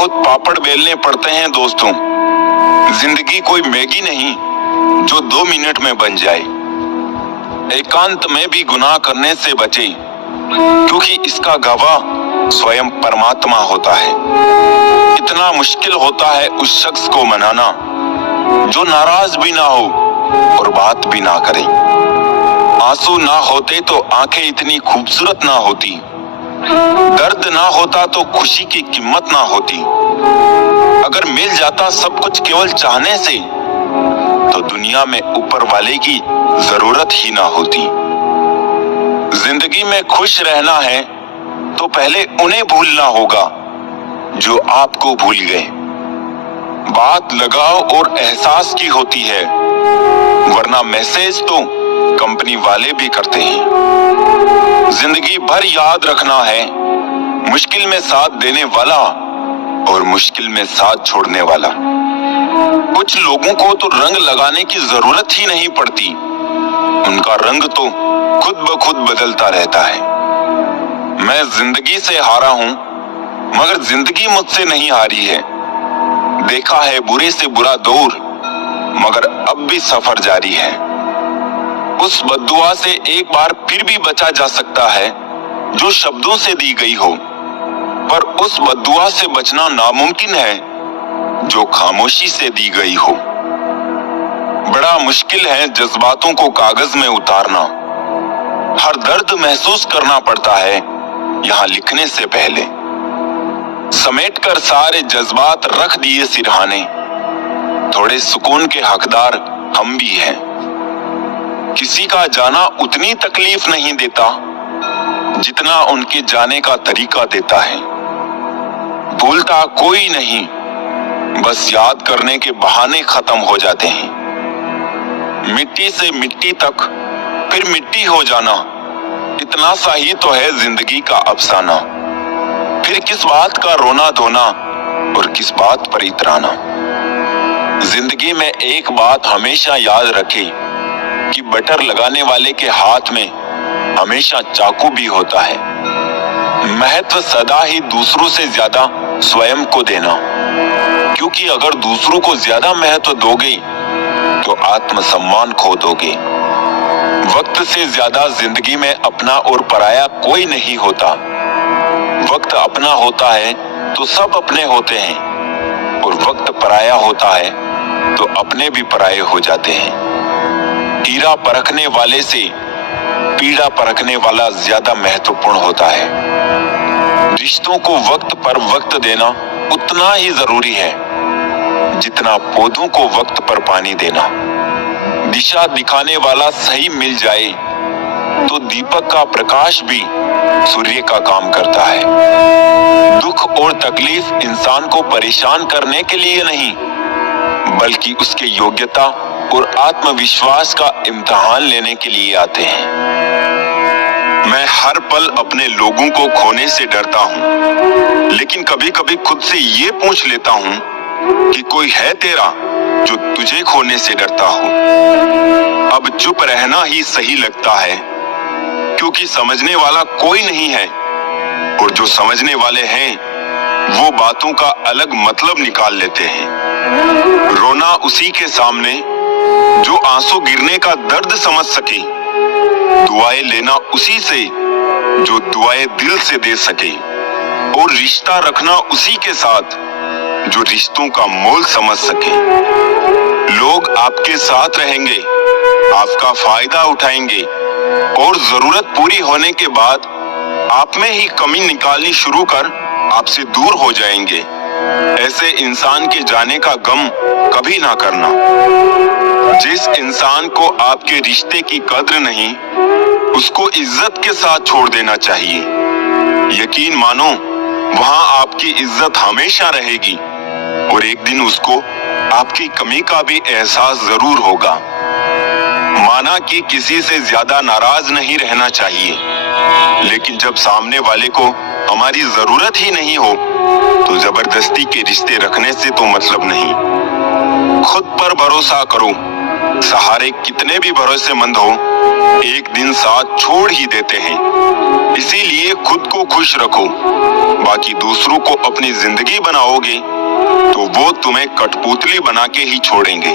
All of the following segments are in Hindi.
बहुत पापड़ बेलने पड़ते हैं दोस्तों। जिंदगी कोई मैगी नहीं जो 2 मिनट में बन जाए। एकांत में भी गुनाह करने से बचे, क्योंकि इसका गवाह स्वयं परमात्मा होता है। इतना मुश्किल होता है उस शख्स को मनाना जो नाराज भी ना हो और बात भी ना करे। आंसू ना होते तो आंखें इतनी खूबसूरत ना होती, दर्द ना होता तो खुशी की कीमत ना होती। अगर मिल जाता सब कुछ केवल चाहने से, तो दुनिया में ऊपर वाले की जरूरत ही ना होती। जिंदगी में खुश रहना है तो पहले उन्हें भूलना होगा जो आपको भूल गए। बात लगाव और एहसास की होती है, वरना मैसेज तो कंपनी वाले भी करते हैं। जिंदगी भर याद रखना है, मुश्किल में साथ देने वाला और मुश्किल में साथ छोड़ने वाला। कुछ लोगों को तो रंग लगाने की जरूरत ही नहीं पड़ती, उनका रंग तो खुद ब खुद बदलता रहता है। मैं जिंदगी से हारा हूं, मगर जिंदगी मुझसे नहीं हारी है। देखा है बुरे से बुरा दौर, मगर अब भी सफर जारी है। उस बद्दुआ से एक बार फिर भी बचा जा सकता है जो शब्दों से दी गई हो, पर उस बद्दुआ से बचना नामुमकिन है जो खामोशी से दी गई हो। बड़ा मुश्किल है जज्बातों को कागज में उतारना। हर दर्द महसूस करना पड़ता है यहाँ लिखने से पहले। समेटकर सारे जज्बात रख दिए सिरहाने, थोड़े सुकून के हकदार हम भी हैं। किसी का जाना उतनी तकलीफ नहीं देता जितना उनके जाने का तरीका देता है। भूलता कोई नहीं, बस याद करने के बहाने खत्म हो जाते हैं। मिट्टी से मिट्टी तक फिर मिट्टी हो जाना, इतना सा ही तो है जिंदगी का अफसाना। फिर किस बात का रोना धोना और किस बात पर इतराना। जिंदगी में एक बात हमेशा याद रखे कि बटर लगाने वाले के हाथ में हमेशा चाकू भी होता है। महत्व सदा ही दूसरों से ज्यादा स्वयं को देना, क्योंकि अगर दूसरों को ज्यादा महत्व दोगे तो आत्मसम्मान खो दोगे। वक्त से ज्यादा जिंदगी में अपना और पराया कोई नहीं होता। वक्त अपना होता है तो सब अपने होते हैं, और वक्त पराया होता है तो अपने भी पराये हो जाते हैं। हीरा परखने वाले से पीड़ा परखने वाला ज्यादा महत्वपूर्ण होता है। रिश्तों को वक्त पर वक्त देना उतना ही जरूरी है जितना पौधों को वक्त पर पानी देना। दिशा दिखाने वाला सही मिल जाए तो दीपक का प्रकाश भी सूर्य का काम करता है। दुख और तकलीफ इंसान को परेशान करने के लिए नहीं, बल्कि उसके योग्यता और आत्मविश्वास का इम्तिहान लेने के लिए आते हैं। मैं हर पल अपने लोगों को खोने से डरता हूँ, लेकिन कभी कभी खुद से ये पूछ लेता हूँ कि कोई है तेरा जो तुझे खोने से डरता हो। अब चुप रहना ही सही लगता है, क्योंकि समझने वाला कोई नहीं है, और जो समझने वाले हैं वो बातों का अलग मतलब निकाल लेते हैं। रोना उसी के सामने जो आंसू गिरने का दर्द समझ सके। दुआएं लेना उसी से जो दुआएं दिल से दे सके, और रिश्ता रखना उसी के साथ जो रिश्तों का मोल समझ सके। लोग आपके साथ रहेंगे, आपका फायदा उठाएंगे, और जरूरत पूरी होने के बाद आप में ही कमी निकालनी शुरू कर आपसे दूर हो जाएंगे। ऐसे इंसान के जाने का गम कभी ना करना। जिस इंसान को आपके रिश्ते की कद्र नहीं, उसको इज्जत के साथ छोड़ देना चाहिए। यकीन मानो वहां आपकी इज्जत हमेशा रहेगी, और एक दिन उसको आपकी कमी का भी एहसास जरूर होगा। माना कि किसी से ज्यादा नाराज नहीं रहना चाहिए, लेकिन जब सामने वाले को हमारी जरूरत ही नहीं हो तो जबरदस्ती के रिश्ते रखने से तो मतलब नहीं। खुद पर भरोसा करो, सहारे कितने भी भरोसेमंद हो, एक दिन साथ छोड़ ही देते हैं। इसीलिए खुद को खुश रखो, बाकी दूसरों को अपनी जिंदगी बनाओगे तो वो तुम्हें कठपुतली बना के ही छोड़ेंगे।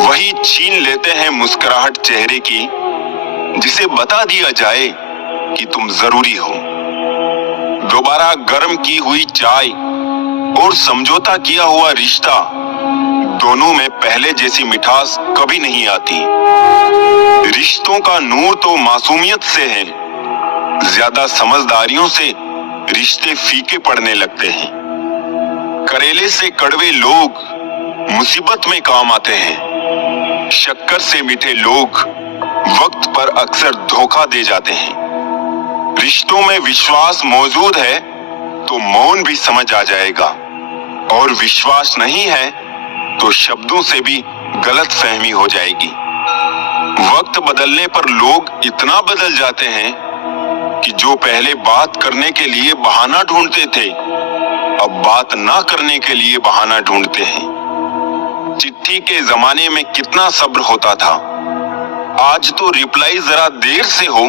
वही छीन लेते हैं मुस्कुराहट चेहरे की, जिसे बता दिया जाए कि तुम जरूरी हो। दोबारा गर्म की हुई चाय और समझौता किया हुआ रिश्ता, दोनों में पहले जैसी मिठास कभी नहीं आती। रिश्तों का नूर तो मासूमियत से है, ज्यादा समझदारियों से रिश्ते फीके पड़ने लगते हैं। करेले से कड़वे लोग मुसीबत में काम आते हैं, शक्कर से मीठे लोग वक्त पर अक्सर धोखा दे जाते हैं। रिश्तों में विश्वास मौजूद है तो मौन भी समझ आ जाएगा, और विश्वास नहीं है तो शब्दों से भी गलतफहमी हो जाएगी। वक्त बदलने पर लोग इतना बदल जाते हैं कि जो पहले बात करने के लिए बहाना ढूंढते थे, अब बात ना करने के लिए बहाना ढूंढते हैं। चिट्ठी के जमाने में कितना सब्र होता था, आज तो रिप्लाई जरा देर से हो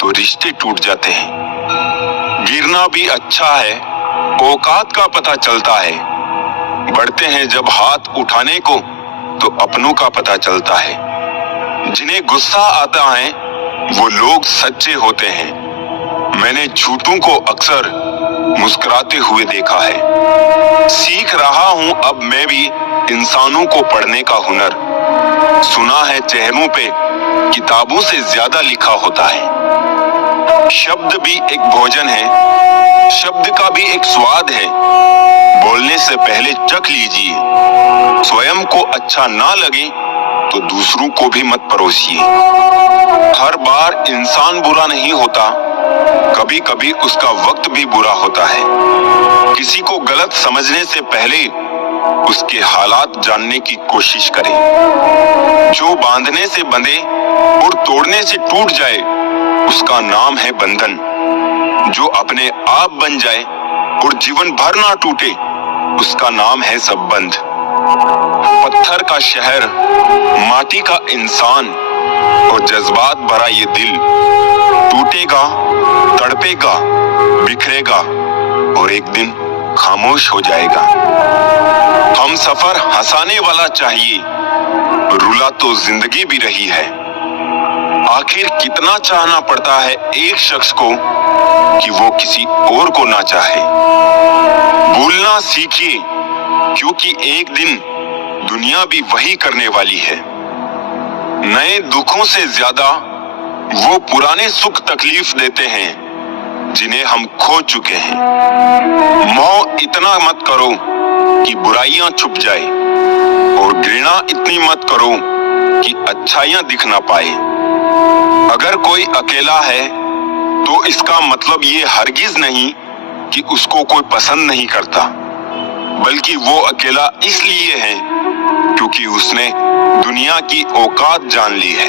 तो रिश्ते टूट जाते हैं। गिरना भी अच्छा है, औकात का पता चलता है। बढ़ते हैं जब हाथ उठाने को तो अपनों का पता चलता है। जिन्हें गुस्सा आता है वो लोग सच्चे होते हैं। मैंने झूठों को अक्सर मुस्कुराते हुए देखा है। सीख रहा हूं अब मैं भी इंसानों को पढ़ने का हुनर। सुना है चेहरों पे किताबों से ज्यादा लिखा होता है। शब्द भी एक भोजन है, शब्द का भी एक स्वाद है। बोलने से पहले चख लीजिए। स्वयं को अच्छा ना लगे तो दूसरों को भी मत परोसिए। हर बार इंसान बुरा नहीं होता, कभी कभी उसका वक्त भी बुरा होता है। किसी को गलत समझने से पहले उसके हालात जानने की कोशिश करें। जो बांधने से बंधे और तोड़ने से टूट जाए उसका नाम है बंधन। जो अपने आप बन जाए और जीवन भर ना टूटे उसका नाम है संबंध। पत्थर का शहर, माटी का इंसान और जज्बात भरा ये दिल टूटेगा, तड़पेगा, बिखरेगा और एक दिन खामोश हो जाएगा। हम सफर हंसाने वाला चाहिए, रुला तो जिंदगी भी रही है। आखिर कितना चाहना पड़ता है एक शख्स को कि वो किसी और को ना चाहे। भूलना सीखिए, क्योंकि एक दिन दुनिया भी वही करने वाली है। नए दुखों से ज्यादा वो पुराने सुख तकलीफ देते हैं जिन्हें हम खो चुके हैं। मोह इतना मत करो कि बुराइयां छुप जाए, और घृणा इतनी मत करो कि अच्छाइयां दिख ना पाए। अगर कोई अकेला है तो इसका मतलब ये हरगिज नहीं कि उसको कोई पसंद नहीं करता, बल्कि वो अकेला इसलिए है क्योंकि उसने दुनिया की औकात जान ली है।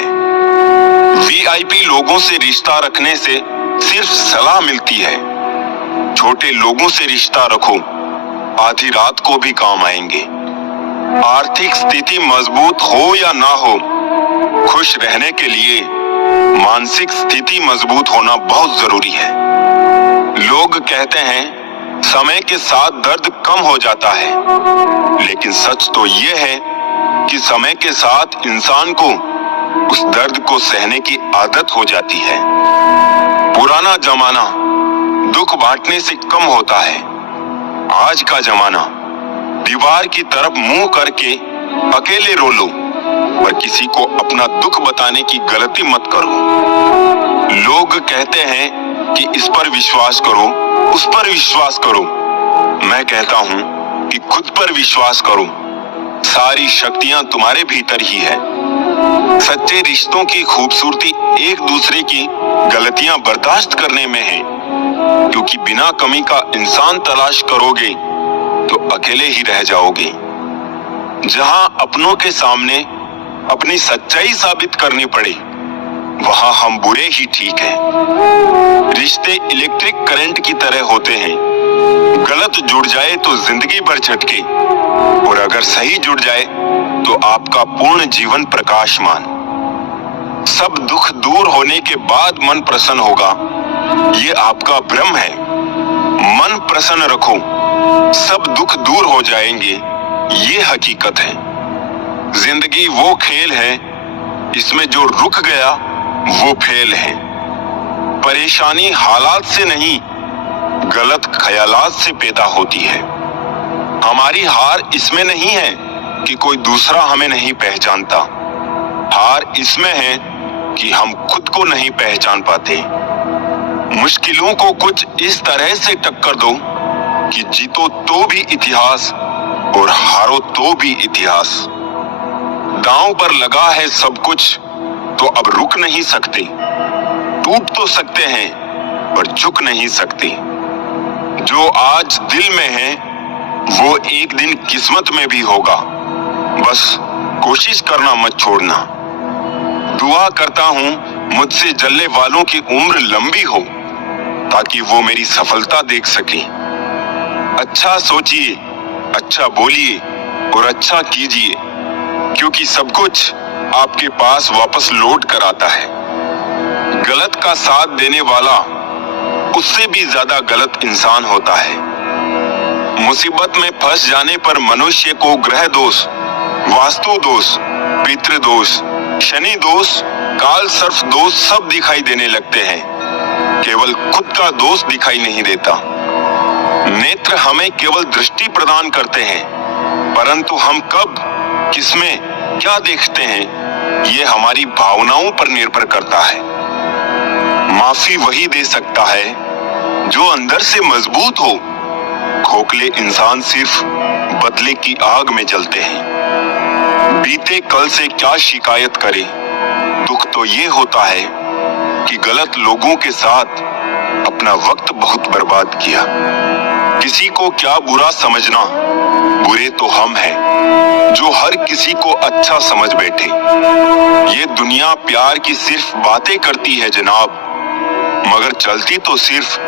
वीआईपी लोगों से रिश्ता रखने से सिर्फ सलाह मिलती है। छोटे लोगों से रिश्ता रखो, आधी रात को भी काम आएंगे। आर्थिक स्थिति मजबूत हो या ना हो, खुश रहने के लिए मानसिक स्थिति मजबूत होना बहुत जरूरी है। लोग कहते हैं समय के साथ दर्द कम हो जाता है, लेकिन सच तो ये है कि समय के साथ इंसान को उस दर्द को सहने की आदत हो जाती है। पुराना जमाना दुख बांटने से कम होता है। आज का जमाना दीवार की तरफ मुंह करके अकेले रो लो, पर किसी को अपना दुख बताने की गलती मत करो। लोग कहते हैं कि इस पर विश्वास करो, उस पर विश्वास करो। मैं कहता हूं कि खुद पर विश्वास करो। सारी शक्तियां तुम्हारे भीतर ही है। सच्चे रिश्तों की खूबसूरती एक दूसरे की गलतियां बर्दाश्त करने में है, क्योंकि बिना कमी का इंसान तलाश करोगे तो अकेले ही रह जाओगे। जहां अपनों के सामने अपनी सच्चाई साबित करनी पड़े, वहां हम बुरे ही ठीक हैं। रिश्ते इलेक्ट्रिक करंट की तरह होते हैं। गलत गलत जुड़ जाए तो जिंदगी भर झटके, और अगर सही जुड़ जाए तो आपका पूर्ण जीवन प्रकाशमान। सब दुख दूर होने के बाद मन प्रसन्न होगा, ये आपका भ्रम है। मन प्रसन्न रखो, सब दुख दूर हो जाएंगे, ये हकीकत है। जिंदगी वो खेल है, इसमें जो रुक गया वो फेल है। परेशानी हालात से नहीं, गलत ख्यालात से पैदा होती है। हमारी हार इसमें नहीं है कि कोई दूसरा हमें नहीं पहचानता, हार इसमें है कि हम खुद को नहीं पहचान पाते। मुश्किलों को कुछ इस तरह से टक्कर दो कि जीतो तो भी इतिहास और हारो तो भी इतिहास। दांव पर लगा है सब कुछ तो अब रुक नहीं सकते, टूट तो सकते हैं पर झुक नहीं सकते। जो आज दिल में है वो एक दिन किस्मत में भी होगा, बस कोशिश करना मत छोड़ना। दुआ करता हूं मुझसे जलने वालों की उम्र लंबी हो ताकि वो मेरी सफलता देख सके। अच्छा सोचिए, अच्छा बोलिए और अच्छा कीजिए, क्योंकि सब कुछ आपके पास वापस लौट कर आता है। गलत का साथ देने वाला उससे भी ज्यादा गलत इंसान होता है। मुसीबत में फंस जाने पर मनुष्य को ग्रह दोष, वास्तु दोष, पितृ दोष, शनि दोष, काल सर्प दोष सब दिखाई देने लगते हैं, केवल खुद का दोष दिखाई नहीं देता। नेत्र हमें केवल दृष्टि प्रदान करते हैं, परंतु हम कब, किसमें, क्या देखते हैं, ये हमारी भावनाओं पर निर्भर करता है। माफी वही दे सकता है जो अंदर से मजबूत हो। खोखले इंसान सिर्फ बदले की आग में जलते हैं। बीते कल से क्या शिकायत करे, दुख तो ये होता है कि गलत लोगों के साथ अपना वक्त बहुत बर्बाद किया। किसी को क्या बुरा समझना, बुरे तो हम हैं जो हर किसी को अच्छा समझ बैठे। ये दुनिया प्यार की सिर्फ बातें करती है जनाब, मगर चलती तो सिर्फ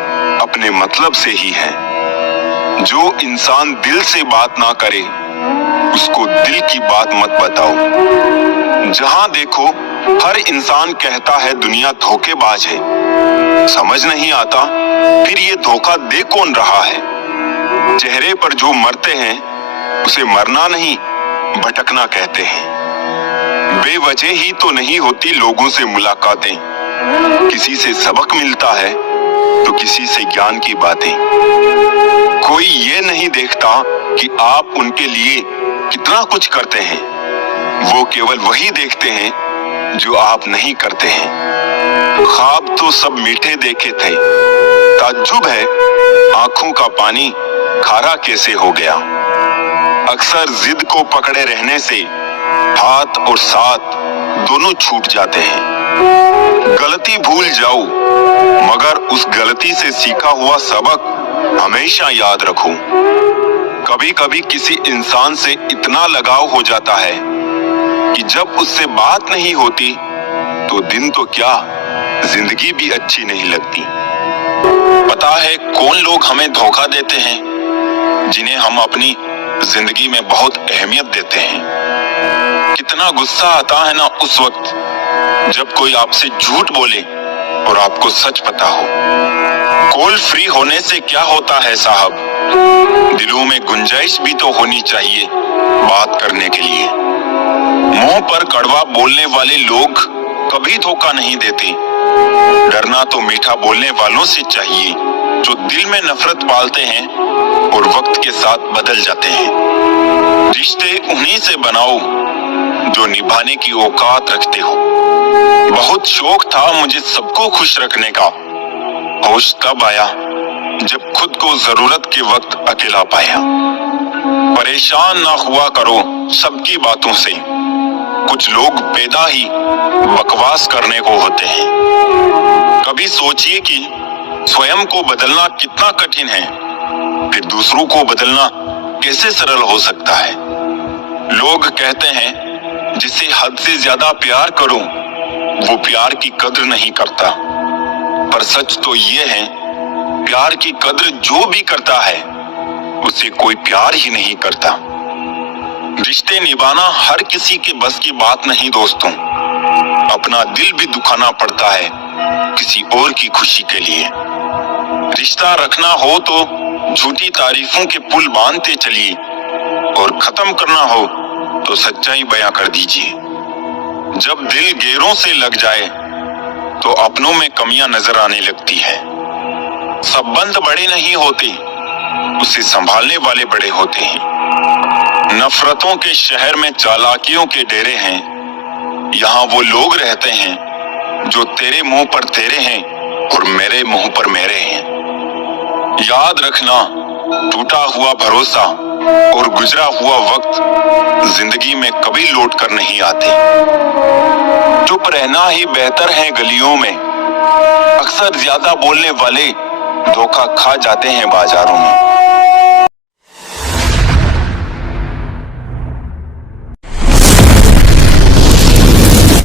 अपने मतलब से ही है। जो इंसान दिल से बात ना करे उसको दिल की बात मत बताओ। जहां देखो हर इंसान कहता है दुनिया धोखेबाज है। समझ नहीं आता फिर ये धोखा दे कौन रहा है। चेहरे पर जो मरते हैं उसे मरना नहीं भटकना कहते हैं। बेवजह ही तो नहीं होती लोगों से मुलाकातें, किसी से सबक मिलता है तो किसी से ज्ञान की बातें। कोई ये नहीं देखता कि आप उनके लिए कितना कुछ करते हैं, वो केवल वही देखते हैं जो आप नहीं करते हैं। ख्वाब तो सब मीठे देखे थे, ताज्जुब है आंखों का पानी खारा कैसे हो गया। अक्सर जिद को पकड़े रहने से हाथ और साथ दोनों छूट जाते हैं। गलती भूल जाओ मगर उस गलती से सीखा हुआ सबक हमेशा याद रखो। कभी कभी किसी इंसान से इतना लगाव हो जाता है कि जब उससे बात नहीं होती तो दिन तो क्या जिंदगी भी अच्छी नहीं लगती। पता है कौन लोग हमें धोखा देते हैं, जिन्हें हम अपनी जिंदगी में बहुत अहमियत देते हैं। कितना गुस्सा आता है ना उस वक्त जब कोई आपसे झूठ बोले और आपको सच पता हो। कॉल फ्री होने से क्या होता है साहब, दिलों में गुंजाइश भी तो होनी चाहिए बात करने के लिए। मुंह पर कड़वा बोलने वाले लोग कभी धोखा नहीं देते। डरना तो मीठा बोलने वालों से चाहिए जो दिल में नफरत पालते हैं और वक्त के साथ बदल जाते हैं। रिश्ते उन्हीं से बनाओ जो निभाने की औकात रखते हो। बहुत शौक था मुझे सबको खुश रखने का, होश तब आया जब खुद को जरूरत के वक्त अकेला पाया। परेशान ना हुआ करो सबकी बातों से, कुछ लोग पैदा ही बकवास करने को होते हैं। कभी सोचिए कि स्वयं को बदलना कितना कठिन है, फिर दूसरों को बदलना कैसे सरल हो सकता है। लोग कहते हैं जिसे हद से ज्यादा प्यार करो वो प्यार की कद्र नहीं करता, पर सच तो ये है प्यार की कद्र जो भी करता है उसे कोई प्यार ही नहीं करता। रिश्ते निभाना हर किसी के बस की बात नहीं दोस्तों। अपना दिल भी दुखाना पड़ता है किसी और की खुशी के लिए। रिश्ता रखना हो तो झूठी तारीफों के पुल बांधते चलिए, और खत्म करना हो तो सच्चाई बयां कर दीजिए। जब दिल गैरों से लग जाए तो अपनों में कमियां नजर आने लगती है। संबंध बड़े नहीं होते, उसे संभालने वाले बड़े होते हैं। नफरतों के शहर में चालाकियों के डेरे हैं। यहाँ वो लोग रहते हैं जो तेरे मुंह पर तेरे हैं और मेरे मुंह पर मेरे हैं। याद रखना, टूटा हुआ भरोसा और गुजरा हुआ वक्त जिंदगी में कभी लौट कर नहीं आते। चुप रहना ही बेहतर है गलियों में। अक्सर ज्यादा बोलने वाले धोखा खा जाते हैं बाजारों में।